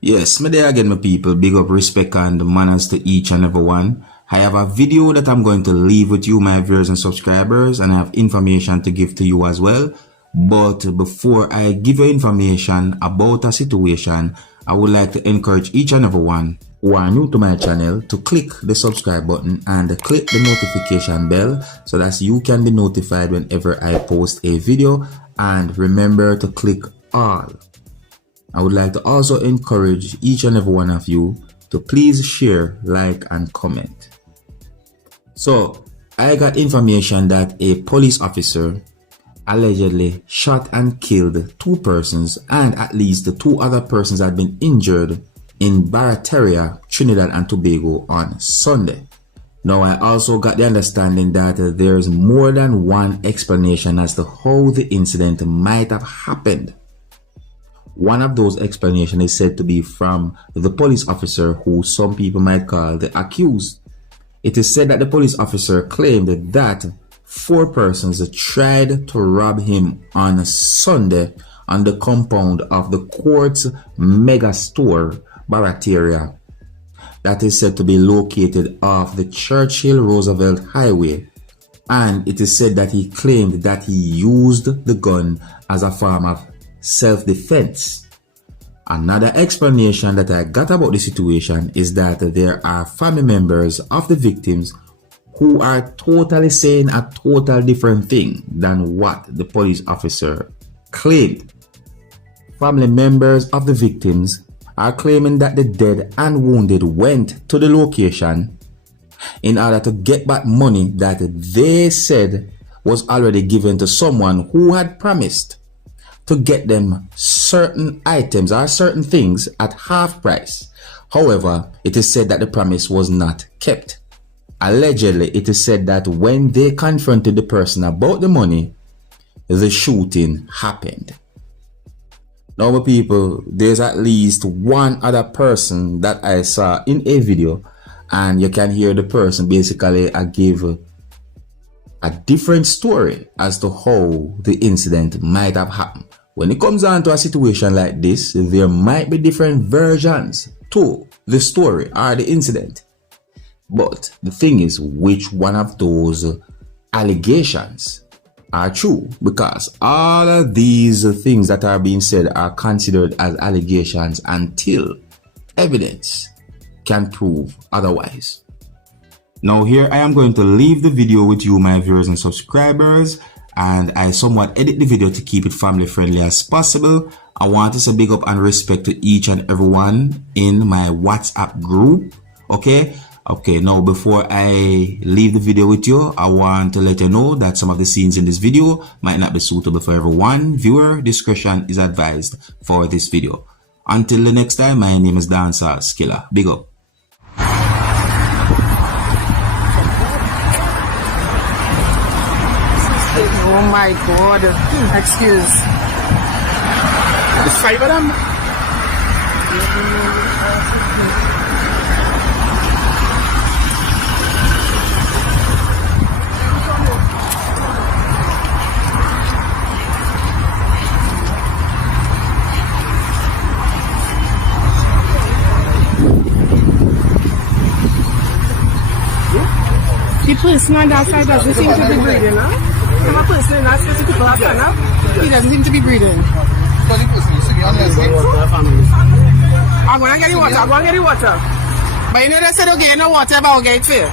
Yes, me there again, my people. Big up, respect and manners to each and every one. I have a video that I'm going to leave with you, my viewers and subscribers, and I have information to give to you as well. But before I give you information about a situation, I would like to encourage each and every one who are new to my channel to click the subscribe button and click the notification bell so that you can be notified whenever I post a video, and remember to click all. I would like to also encourage each and every one of you to please share, like and comment. So I got information that a police officer allegedly shot and killed 2 persons, and at least 2 other persons had been injured in Barataria, Trinidad and Tobago on Sunday. Now I also got the understanding that there's more than one explanation as to how the incident might have happened. One of those explanations is said to be from the police officer, who some people might call the accused. It is said that the police officer claimed that 4 persons tried to rob him on Sunday on the compound of the Quartz mega store, Barataria, that is said to be located off the Churchill-Roosevelt Highway. And it is said that he claimed that he used the gun as a form of self-defense. Another explanation that I got about the situation is that there are family members of the victims who are totally saying a total different thing than what the police officer claimed. Family members of the victims are claiming that the dead and wounded went to the location in order to get back money that they said was already given to someone who had promised to get them certain items or certain things at half price. However, it is said that the promise was not kept. Allegedly, it is said that when they confronted the person about the money, the shooting happened. Now, my people, there's at least one other person that I saw in a video, and you can hear the person basically give a different story as to how the incident might have happened. When it comes down to a situation like this, there might be different versions to the story or the incident. But the thing is, which one of those allegations are true? Because all of these things that are being said are considered as allegations until evidence can prove otherwise. Now here I am going to leave the video with you, my viewers and subscribers, and I somewhat edit the video to keep it family friendly as possible. I want to say big up and respect to each and everyone in my WhatsApp group. Okay, now before I leave the video with you, I want to let you know that some of the scenes in this video might not be suitable for everyone. Viewer discretion is advised for this video. Until the next time, my name is Dancehall Skilla. Big up. Oh my God, excuse. The 5 of them? The person on that side doesn't seem to be breathing, huh? The person in that side, people are standing up. He doesn't seem to be breathing. I'm going to get the water. I'm going to get the water. But you know they said don't get no water, but I'll get it for you.